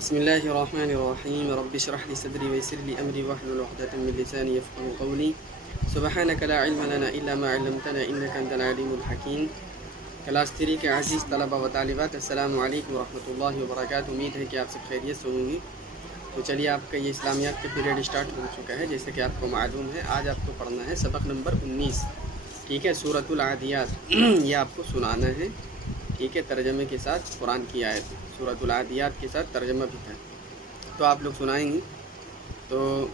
بسم اللہ الرحمن الرحیم رب اشرح لی صدری ویسر لی امری واحلل عقدۃ من لسانی یفقهوا قولی سبحانک لا علم لنا الا ما علمتنا انک انت العلیم الحکیم۔ کلاس 3 کے عزیز طلبہ و طالبات، السلام علیکم ورحمۃ اللہ وبرکاتہ۔ امید ہے کہ آپ سب خیریت سے ہوں گے۔ تو چلیے، آپ کا یہ اسلامیات کا پیریڈ اسٹارٹ ہو چکا ہے، جیسے کہ آپ کو معلوم ہے۔ آج آپ کو پڑھنا ہے سبق نمبر 19، ٹھیک ہے، سورۃ العادیات۔ یہ آپ کو سنانا ہے، ٹھیک ہے، ترجمے کے ساتھ قرآن کی آیت، سورۃ العادیات کے ساتھ ترجمہ بھی تھا، تو آپ لوگ سنائیں گے۔ تو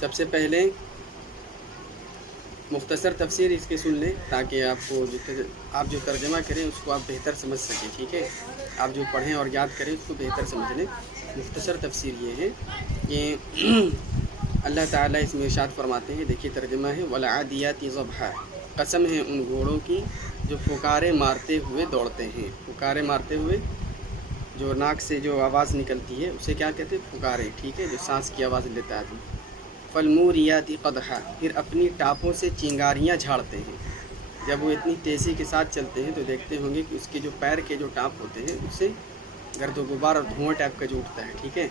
سب سے پہلے مختصر تفسیر اس کے سن لیں، تاکہ آپ کو آپ جو ترجمہ کریں اس کو آپ بہتر سمجھ سکیں، ٹھیک ہے۔ آپ جو پڑھیں اور یاد کریں اس کو بہتر سمجھ لیں۔ مختصر تفسیر یہ ہے کہ اللہ تعالیٰ اس میں ارشاد فرماتے ہیں، دیکھیے ترجمہ ہے، وَالْعَادِيَاتِ ضَبْحًا، قسم ہے ان گھوڑوں کی جو پھکارے مارتے ہوئے دوڑتے ہیں۔ پھکارے مارتے ہوئے، جو ناک سے جو آواز نکلتی ہے اسے کیا کہتے ہیں؟ پھکارے، ٹھیک ہے، جو سانس کی آواز لیتا ہے آدمی۔ فَالْمُورِيَاتِ قَدْحًا، پھر اپنی ٹاپوں سے چنگاریاں جھاڑتے ہیں۔ جب وہ اتنی تیزی کے ساتھ چلتے ہیں تو دیکھتے ہوں گے کہ اس کے جو پیر کے جو ٹاپ ہوتے ہیں اس سے گرد و غبار اور دھواں ٹائپ کا جو اٹھتا ہے، ٹھیک ہے۔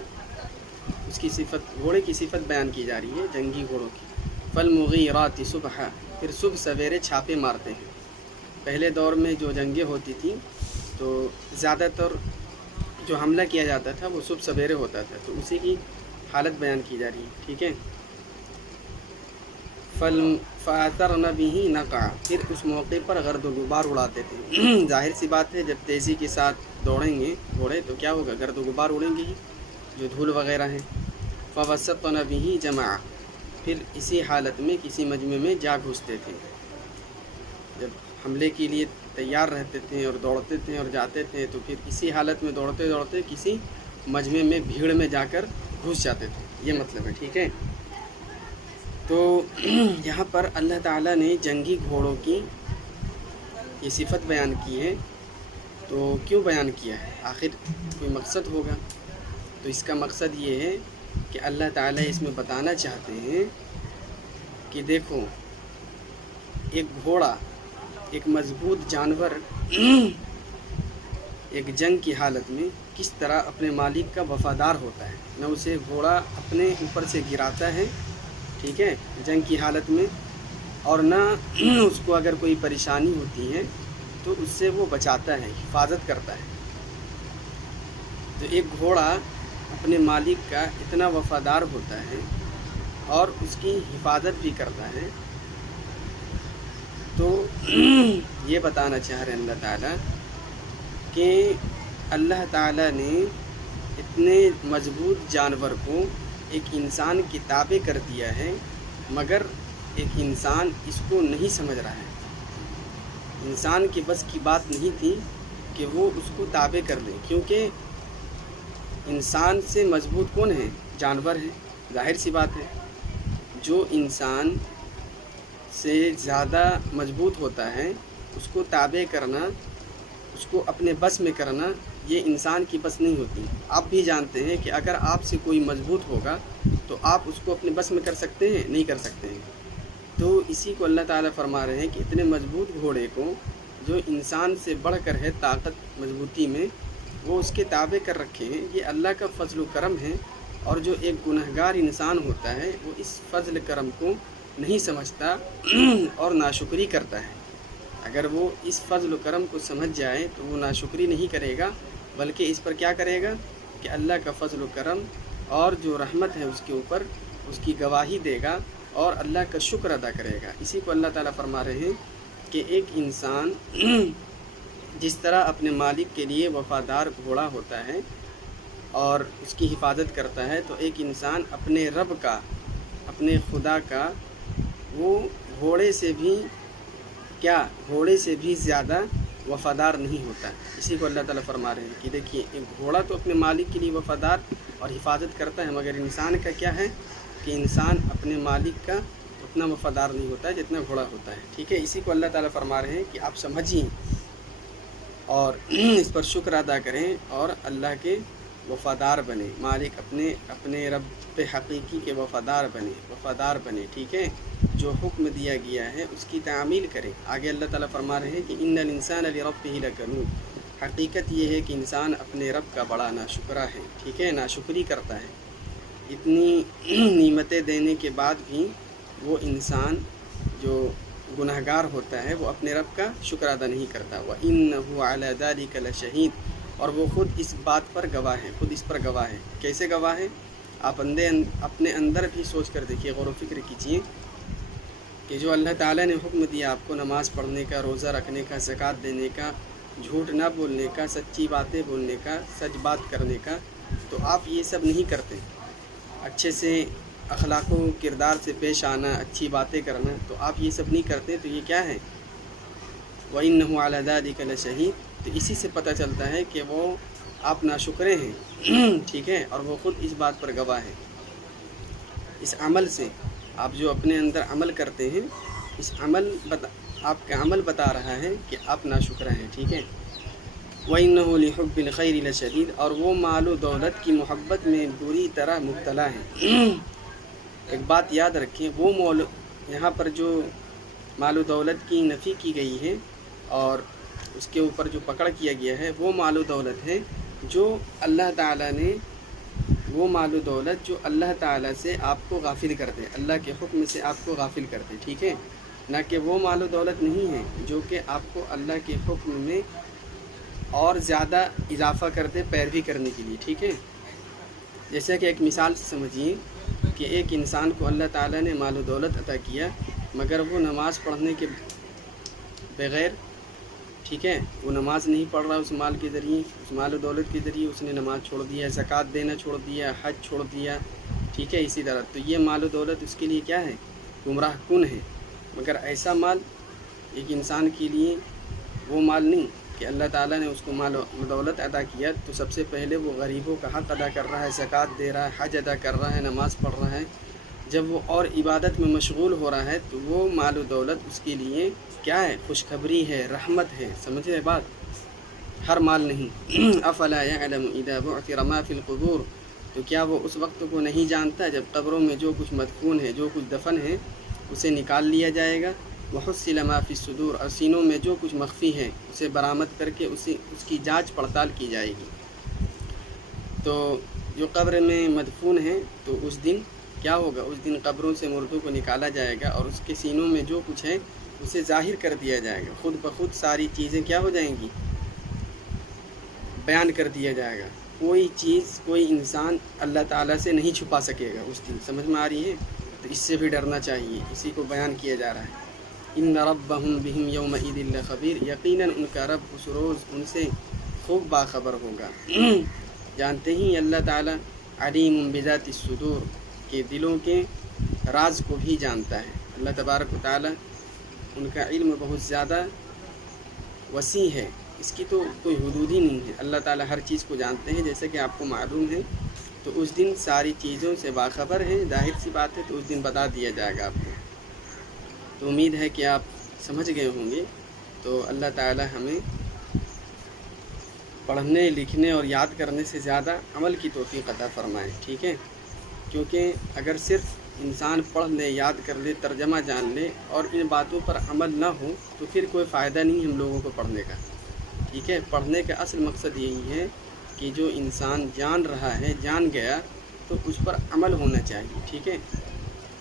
اس کی صفت، گھوڑے کی صفت بیان کی جا رہی ہے، جنگی گھوڑوں کی۔ فَالْمُغِيرَاتِ صُبْحًا، پھر صبح سویرے چھاپے مارتے ہیں۔ پہلے دور میں جو جنگیں ہوتی تھیں تو زیادہ تر جو حملہ کیا جاتا تھا وہ صبح سویرے ہوتا تھا، تو اسی کی حالت بیان کی جا رہی ہے، ٹھیک ہے۔ فَأَثَرْنَ بِهِ نَقْعًا، پھر اس موقع پر گرد و غبار اڑاتے تھے۔ ظاہر سی بات ہے، جب تیزی کے ساتھ دوڑیں گے گھوڑے تو کیا ہوگا؟ گرد و غبار اڑیں گے ہی، جو دھول وغیرہ ہیں۔ فَوَسَطْنَ بِهِ جَمْعًا، پھر اسی حالت میں کسی مجمع میں جا گھستے تھے۔ جب حملے کے لیے تیار رہتے تھے اور دوڑتے تھے اور جاتے تھے تو پھر اسی حالت میں دوڑتے دوڑتے کسی مجمع میں، بھیڑ میں جا کر گھس جاتے تھے، یہ مطلب ہے، ٹھیک ہے۔ تو یہاں پر اللہ تعالیٰ نے جنگی گھوڑوں کی یہ صفت بیان کی ہے، تو کیوں بیان کیا ہے؟ آخر کوئی مقصد ہوگا، تو اس کا مقصد یہ ہے کہ اللہ تعالیٰ اس میں بتانا چاہتے ہیں کہ دیکھو، ایک گھوڑا، ایک مضبوط جانور ایک جنگ کی حالت میں کس طرح اپنے مالک کا وفادار ہوتا ہے۔ نہ اسے گھوڑا اپنے اوپر سے گراتا ہے، ٹھیک ہے، جنگ کی حالت میں، اور نہ اس کو اگر کوئی پریشانی ہوتی ہے تو اس سے وہ بچاتا ہے، حفاظت کرتا ہے۔ تو ایک گھوڑا اپنے مالک کا اتنا وفادار ہوتا ہے اور اس کی حفاظت بھی کرتا ہے، تو یہ بتانا چاہ رہے ہیں اللہ تعالیٰ کہ اللہ تعالیٰ نے اتنے مضبوط جانور کو ایک انسان کی تابع کر دیا ہے، مگر ایک انسان اس کو نہیں سمجھ رہا ہے۔ انسان کے بس کی بات نہیں تھی کہ وہ اس کو تابع کر لے، کیونکہ انسان سے مضبوط کون ہے؟ جانور ہے، ظاہر سی بات ہے۔ جو انسان سے زیادہ مضبوط ہوتا ہے اس کو تابع کرنا، اس کو اپنے بس میں کرنا، یہ انسان کی بس نہیں ہوتی۔ آپ بھی جانتے ہیں کہ اگر آپ سے کوئی مضبوط ہوگا تو آپ اس کو اپنے بس میں کر سکتے ہیں؟ نہیں کر سکتے ہیں۔ تو اسی کو اللہ تعالیٰ فرما رہے ہیں کہ اتنے مضبوط گھوڑے کو، جو انسان سے بڑھ کر ہے طاقت مضبوطی میں، وہ اس کے تابع کر رکھے ہیں، یہ اللہ کا فضل و کرم ہے۔ اور جو ایک گنہگار انسان ہوتا ہے وہ اس فضل کرم کو نہیں سمجھتا اور ناشکری کرتا ہے۔ اگر وہ اس فضل و کرم کو سمجھ جائے تو وہ ناشکری نہیں کرے گا، بلکہ اس پر کیا کرے گا کہ اللہ کا فضل و کرم اور جو رحمت ہے اس کے اوپر اس کی گواہی دے گا اور اللہ کا شکر ادا کرے گا۔ اسی کو اللہ تعالیٰ فرما رہے ہیں کہ ایک انسان جس طرح اپنے مالک کے لیے وفادار گھوڑا ہوتا ہے اور اس کی حفاظت کرتا ہے، تو ایک انسان اپنے رب کا، اپنے خدا کا، وہ گھوڑے سے بھی کیا، گھوڑے سے بھی زیادہ وفادار نہیں ہوتا۔ اسی کو اللہ تعالیٰ فرما رہے ہیں کہ دیکھیے، ایک گھوڑا تو اپنے مالک کے لیے وفادار اور حفاظت کرتا ہے، مگر انسان کا کیا ہے کہ انسان اپنے مالک کا اتنا وفادار نہیں ہوتا ہے جتنا گھوڑا ہوتا ہے، ٹھیک ہے۔ اسی کو اللہ تعالیٰ فرما رہے ہیں کہ آپ سمجھیں اور اس پر شکر ادا کریں اور اللہ کے وفادار بنے، مالک اپنے رب حقیقی کے وفادار بنے، ٹھیک ہے۔ جو حکم دیا گیا ہے اس کی تعمیل کریں۔ آگے اللہ تعالیٰ فرما رہے ہیں کہ ان الانسان لربہ لکنود، حقیقت یہ ہے کہ انسان اپنے رب کا بڑا ناشکرا ہے، ٹھیک ہے، ناشکری کرتا ہے۔ اتنی نعمتیں دینے کے بعد بھی وہ انسان جو گنہگار ہوتا ہے وہ اپنے رب کا شکر ادا نہیں کرتا۔ وَإِنَّهُ عَلَى ذَلِكَ لَشَهِيدٌ، اور وہ خود اس بات پر گواہ ہے، خود اس پر گواہ ہے۔ کیسے گواہ ہے؟ آپ اپنے اندر بھی سوچ کر دیکھیے، غور و فکر کیجیے کہ جو اللہ تعالیٰ نے حکم دیا آپ کو نماز پڑھنے کا، روزہ رکھنے کا، زکوٰۃ دینے کا، جھوٹ نہ بولنے کا، سچی باتیں بولنے کا، سچ بات کرنے کا، تو آپ یہ سب نہیں کرتے، اچھے سے اخلاق و کردار سے پیش آنا، اچھی باتیں کرنا، تو آپ یہ سب نہیں کرتے، تو یہ کیا ہے؟ وَإِنَّهُ عَلَى ذَلِكَ لَشَهِيدٌ۔ تو اسی سے پتہ چلتا ہے کہ وہ آپ ناشکرے ہیں، ٹھیک ہے، اور وہ خود اس بات پر گواہ ہے۔ اس عمل سے آپ جو اپنے اندر عمل کرتے ہیں، اس آپ کا عمل بتا رہا ہے کہ آپ ناشکرہ ہیں، ٹھیک ہے۔ وَإِنَّهُ لِحُبِّ الْخَيْرِ لَشَدِيدٌ، اور وہ مال و دولت کی محبت میں بری طرح مبتلا ہے۔ ایک بات یاد رکھیں، وہ یہاں پر جو مال و دولت کی نفی کی گئی ہے اور اس کے اوپر جو پکڑ کیا گیا ہے، وہ مال و دولت ہے جو اللہ تعالیٰ نے، وہ مال و دولت جو اللہ تعالیٰ سے آپ کو غافل کر دے، اللہ کے حکم سے آپ کو غافل کر دے، ٹھیک ہے، نہ کہ وہ مال و دولت نہیں ہے جو کہ آپ کو اللہ کے حکم میں اور زیادہ اضافہ کر دے پیروی کرنے کے لیے، ٹھیک ہے۔ جیسے کہ ایک مثال سے سمجھیے کہ ایک انسان کو اللہ تعالیٰ نے مال و دولت عطا کیا، مگر وہ نماز پڑھنے کے بغیر، ٹھیک ہے، وہ نماز نہیں پڑھ رہا، اس مال کے ذریعے، اس مال و دولت کے ذریعے اس نے نماز چھوڑ دیا، زکوٰۃ دینا چھوڑ دیا، حج چھوڑ دیا، ٹھیک ہے، اسی طرح تو یہ مال و دولت اس کے لیے کیا ہے؟ گمراہ کن ہے۔ مگر ایسا مال ایک انسان کے لیے وہ مال نہیں کہ اللہ تعالیٰ نے اس کو مال و دولت عطا کیا تو سب سے پہلے وہ غریبوں کا حق ادا کر رہا ہے، زکوٰۃ دے رہا ہے، حج ادا کر رہا ہے، نماز پڑھ رہا ہے۔ جب وہ اور عبادت میں مشغول ہو رہا ہے تو وہ مال و دولت اس کے لیے کیا ہے؟ خوشخبری ہے، رحمت ہے، سمجھ رہے بات؟ ہر مال نہیں۔ افلا یعلم اذا بعثر ما فی القبور، تو کیا وہ اس وقت کو نہیں جانتا جب قبروں میں جو کچھ مدفون ہے، جو کچھ دفن ہے، اسے نکال لیا جائے گا؟ وحصل ما فی الصدور، اور سینوں میں جو کچھ مخفی ہے اسے برآمد کر کے اس کی جانچ پڑتال کی جائے گی۔ تو جو قبر میں مدفون ہیں تو اس دن کیا ہوگا؟ اس دن قبروں سے مردوں کو نکالا جائے گا اور اس کے سینوں میں جو کچھ ہے اسے ظاہر کر دیا جائے گا، خود بخود ساری چیزیں کیا ہو جائیں گی؟ بیان کر دیا جائے گا۔ کوئی چیز، کوئی انسان اللہ تعالیٰ سے نہیں چھپا سکے گا اس دن، سمجھ میں آ رہی ہے؟ تو اس سے بھی ڈرنا چاہیے، اسی کو بیان کیا جا رہا ہے۔ ان ربہم بہم یومئذ لخبیر، یقیناً ان کا رب اس روز ان سے خوب باخبر ہوگا۔ جانتے ہی اللہ تعالیٰ علیم بذات الصدور، کہ دلوں کے راز کو بھی جانتا ہے۔ اللہ تبارک و تعالیٰ، ان کا علم بہت زیادہ وسیع ہے، اس کی تو کوئی حدود ہی نہیں ہے۔ اللہ تعالیٰ ہر چیز کو جانتے ہیں، جیسے کہ آپ کو معلوم ہے، تو اس دن ساری چیزوں سے باخبر ہے، ظاہر سی بات ہے، تو اس دن بتا دیا جائے گا آپ کو۔ تو امید ہے کہ آپ سمجھ گئے ہوں گے۔ تو اللہ تعالیٰ ہمیں پڑھنے، لکھنے اور یاد کرنے سے زیادہ عمل کی توفیق عطا فرمائے، ٹھیک ہے، کیونکہ اگر صرف انسان پڑھ لے، یاد کر لے، ترجمہ جان لے اور ان باتوں پر عمل نہ ہو تو پھر کوئی فائدہ نہیں ہم لوگوں کو پڑھنے کا، ٹھیک ہے۔ پڑھنے کا اصل مقصد یہی ہے کہ جو انسان جان رہا ہے، جان گیا، تو اس پر عمل ہونا چاہیے، ٹھیک ہے،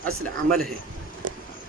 اصل عمل ہے۔